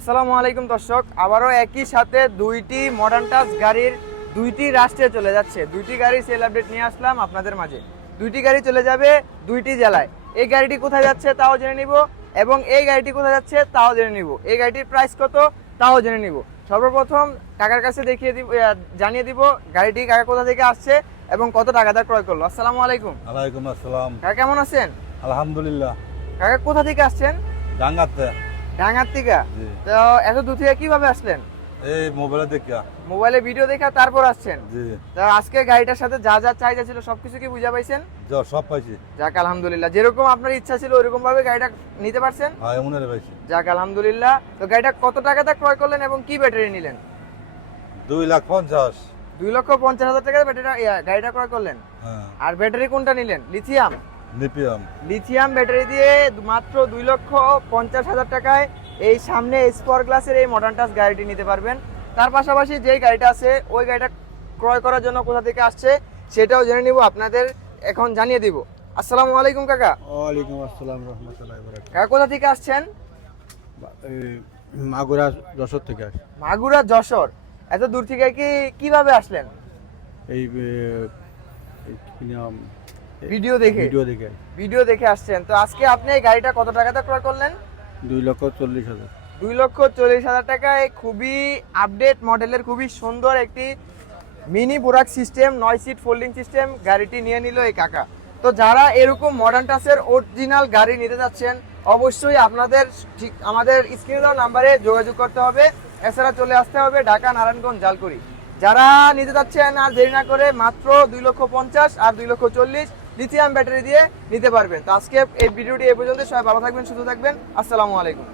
আসসালামু আলাইকুম দর্শক, আবারও একই সাথে দুইটি মডার্ন টাচ গাড়ির দুইটি রাষ্ট্রে চলে যাচ্ছে। দুইটি গাড়ি সেল আপডেট নিয়ে আসলাম আপনাদের মাঝে। দুইটি গাড়ি চলে যাবে দুইটি জেলায়। এই গাড়িটি কোথায় যাচ্ছে তাও জেনে নিব, এবং এই গাড়িটি কোথায় যাচ্ছে তাও জেনে নিব। এই গাড়িটির প্রাইস কত তাও জেনে নিব। সর্বপ্রথম কাকার কাছে জানিয়ে দিব গাড়িটি কাকা কোথা থেকে আসছে এবং কত টাকা দিয়ে ক্রয় করলো। আসসালামু আলাইকুম। ওয়ালাইকুম আসসালাম। কাকা কেমন আছেন? আলহামদুলিল্লাহ। কাকা কোথা থেকে আসছেন? ডাঙ্গাতে। ডাঙ্গার থেকে? জি। তো এত দূর থেকে কিভাবে আসলেন? এই মোবাইলে দেখা। মোবাইলে ভিডিও দেখা তারপর আসছেন? জি। তো আজকে গাড়িটার সাথে যা যা চাহিদা ছিল সবকিছু কি বুঝা পাইছেন? সব পাইছি। যাক আলহামদুলিল্লাহ, যেরকম আপনার ইচ্ছা ছিল ওইরকম ভাবে গাড়িটা নিতে পারছেন? হ্যাঁ, এমনের পাইছি। যাক আলহামদুলিল্লাহ। তো গাড়িটা কত টাকাতে ক্রয় করলেন এবং কি ব্যাটারি নিলেন? 2,50,000। 2,50,000 টাকায় গাড়িটা ক্রয় করলেন। হ্যাঁ। আর ব্যাটারি কোনটা নিলেন? লিথিয়াম? লিপিয়াম। লিথিয়াম ব্যাটারি দিয়ে মাত্র 2,50,000 টাকায় এই সামনে স্পর গ্লাসের এই মডার্ন টাচ গাড়িটি নিতে পারবেন। তার পাশাপাশি যেই গাড়িটা আছে ওই গাড়িটা ক্রয় করার জন্য কোথা থেকে আসছে সেটাও জেনে নিব, আপনাদের এখন জানিয়ে দিব। আসসালামু আলাইকুম কাকা। ওয়ালাইকুম আসসালাম রহমতুল্লাহি ওয়া বারাকাতুহু। কাকা কোথা থেকে আসছেন? মাগুরা যশোর থেকে আসি। মাগুরা যশোর? এত দূর থেকে কিভাবে আসলেন? এই কি নাম? ভিডিও দেখে? ভিডিও দেখে আসছেন। তো আজকে আপনি এই গাড়িটা কত টাকাতে ক্রয় করলেন? 2,40,000। 2,40,000 টাকায় খুবই আপডেট মডেলের খুবই সুন্দর একটি mini বুরাক system 9 seat folding system গাড়িটি নিয়ে নিল এই কাকা। তো যারা এরকম মডার্ন টাচের অরিজিনাল গাড়ি নিতে যাচ্ছেন অবশ্যই আপনাদের ঠিক আমাদের স্ক্রিনে দেওয়া নাম্বারে যোগাযোগ করতে হবে। এছাড়া চলে আসতে হবে ঢাকা নারায়ণগঞ্জ জালকুড়ি। যারা নিতে যাচ্ছেন আর দেরি না করে মাত্র 2,50,000 আর 2,40,000 লিথিয়াম ব্যাটারি দিয়ে নিতে পারবেন। তো আজকে এই ভিডিওটি এই পর্যন্ত। সবাই ভালো থাকবেন, সুস্থ থাকবেন। আসসালামু আলাইকুম।